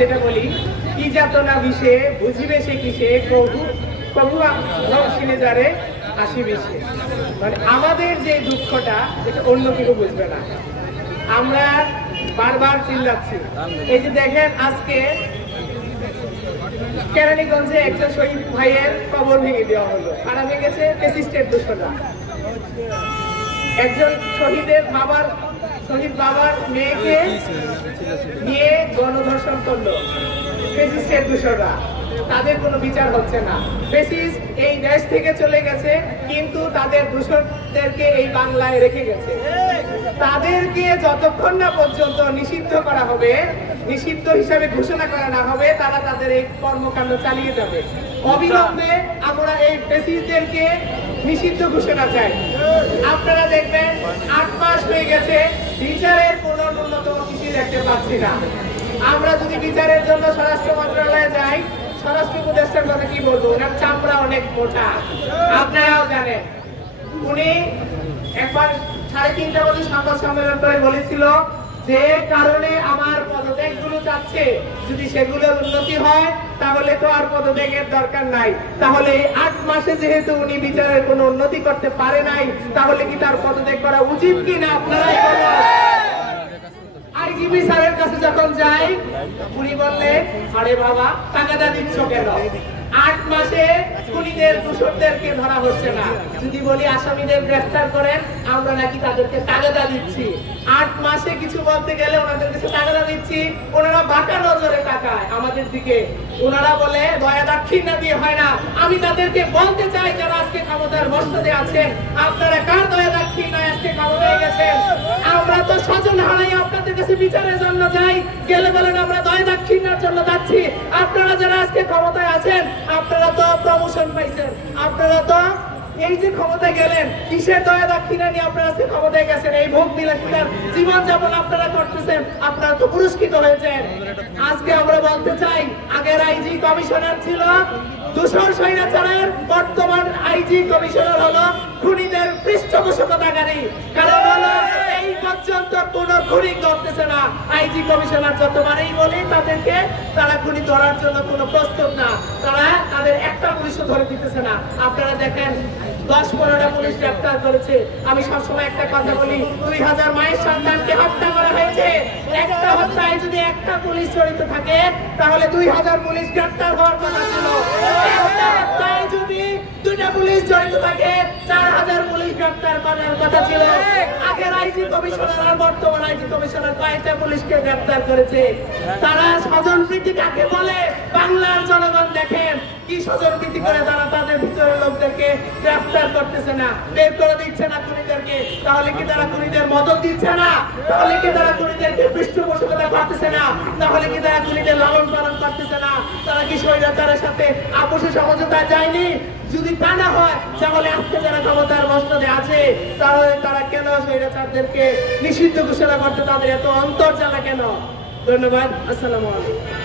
যেটা বলি কি যাতনা বিষে বুঝিবে সে কিসে কবু কবু ভবসিনে যারে হাসি বেশি। মানে আমাদের যে দুঃখটা এটা অন্য কেউ বুঝবে না। আমরা বারবার চিল্লাচ্ছি। এই যে দেখেন আজকে কেরানীগঞ্জে একজন শহীদ ভাইয়ের কবর ভেঙে দেওয়া হলো। কারা ভেঙেছে? ফ্যাসিস্টের দোসররা। একজন শহীদ বাবার মেয়েকে নিয়ে গণধর্ষণ করলো ফ্যাসিস্টের দোসররা। তাদের কোনো বিচার হচ্ছে না। ফ্যাসিস্ট এই দেশ থেকে চলে গেছে, কিন্তু তাদের দোসরদেরকে এই বাংলায় রেখে গেছে। তাদেরকে যতক্ষণ না পর্যন্ত নিষিদ্ধ করা হবে, নিষিদ্ধ হিসাবে ঘোষণা করা না হবে, তারা তাদের এই কর্মকাণ্ড চালিয়ে যাবে। অবিলম্বে আমরা এই ফ্যাসিস্টদেরকে নিষিদ্ধ ঘোষণা চাই। আপনারা দেখবেন 8 মাস হয়ে গেছে, বিচারের কোনো ন্যূনতম কিছু দেখতে পাচ্ছি না। আমরা যদি বিচারের জন্য স্বরাষ্ট্র মন্ত্রণালয়ে যাই, স্বরাষ্ট্র উপদেষ্টার কথা কি বলবো, ওনার চামড়া অনেক মোটা, আপনারাও জানেন। উনি একবার 3:30 বাজে সংবাদ সম্মেলন করে বলেছিল যে কারণে আমার পদত্যাগগুলো যাচ্ছে, যদি সেগুলোর উন্নতি হয় তাহলে তো আর পদত্যাগের দরকার নাই। তাহলে 8 মাসে যেহেতু উনি বিচারের কোনো উন্নতি করতে পারে নাই, তাহলে কি তার পদত্যাগ করা উচিত কিনা আপনারাই বলুন। আইজিপি স্যারের কাছে যখন যাই, উনি বললেন আরে বাবা তাগাদা দিচ্ছ কেন? 8 মাসে খুনিদের দোষরদেরকে ধরা হচ্ছে না। যদি বলি আসামিদের গ্রেফতার করেন, আমরা নাকি তাদেরকে তাগাদা দিচ্ছি। 8 মাসে কিছু বলতে গেলে ওনাদের কাছে তাগাদা দিচ্ছি, ওনারা বাঁকা নজরে তাকায় আমাদের দিকে। ওনারা বলে দয়া দাক্ষিণ্য দিয়ে হয় না। আমি তাদেরকে বলতে চাই, যারা আজকে ক্ষমতার বর্ষতে আছেন, আপনারা কার দয়া দাক্ষিণ্য আজকে ক্ষমতায় গেছেন? আমরা তো স্বজন হারাই আপনাদের কাছে বিচারের জন্য যাই, গেলে বলেন আমরা দয়া দাক্ষিণ্যের জন্য যাচ্ছি। আপনারা যারা আজকে ক্ষমতায় আছেন, আপনারা তো প্রমোশন পাইছেন, আপনারা তো এই যে ক্ষমতায় গেলেন, কিসের দয়া দাক্ষিণ্য নিয়ে আপনারা আজকে ক্ষমতায় গেছেন? এই ভোগ বিলাসিতার জীবন যাপন আপনারা করতেছেন, আপনারা তো পুরস্কৃত হয়েছেন। আজকে আমরা বলতে চাই, আগের আইজি কমিশনার ছিল দোষর স্বৈরাচারের, বর্তমান আইজি কমিশনার হলো খুনিদের পৃষ্ঠপোষকতাকারী। কারণ হলো এই পর্যন্ত কোন খুনি ধরতেছে না। আইজি কমিশনার যতবারই বলি তাদেরকে, তারা খুনি ধরার জন্য কোনো প্রস্তুত না। তারা তাদের একটা পুলিশও ধরে দিতেছে না। আপনারা দেখেন 10-15টা পুলিশ গ্রেফতার করেছে। আমি সবসময় একটা কথা বলি, 2000 মায়ের সন্তানকে হত্যা করা হয়েছে। একটা হত্যায় যদি একটা পুলিশ জড়িত থাকে, তাহলে 2000 পুলিশ গ্রেফতার হওয়ার কথা ছিল। একটা হত্যায় যদি 2টা পুলিশ জড়িত থাকে, 4000 পুলিশ গ্রেফতার করার কথা ছিল। আগের আইজি কমিশনার আর বর্তমান আইজি কমিশনার কয়েকটা পুলিশকে গ্রেফতার করেছে। তারা স্বজনপ্রীতি কাকে বলে বাংলার জনগণ দেখেন। কি স্বজনপ্রীতি করে তারা তাদের ভিতরের লোকদেরকে গ্রেফতার করতেছে না, বের করে দিচ্ছে না খুনিদেরকে? তাহলে কি তারা খুনিদের মদত দিচ্ছে না? তাহলে কি তারা খুনিদেরকে পৃষ্ঠপোষকতা করতেছে না? তাহলে কি তারা খুনিদের লালন পালন করতেছে না? তারা কি স্বৈরাচারের সাথে আপোষে সমঝোতা যায়নি? যদি তা না হয়, তাহলে আজকে যারা ক্ষমতার বর্ষতে আছে, তাহলে তারা কেন স্বৈরাচারদেরকে নিষিদ্ধ ঘোষণা করতে তাদের এত অন্তর্জালা কেন? ধন্যবাদ। আসসালামু আলাইকুম।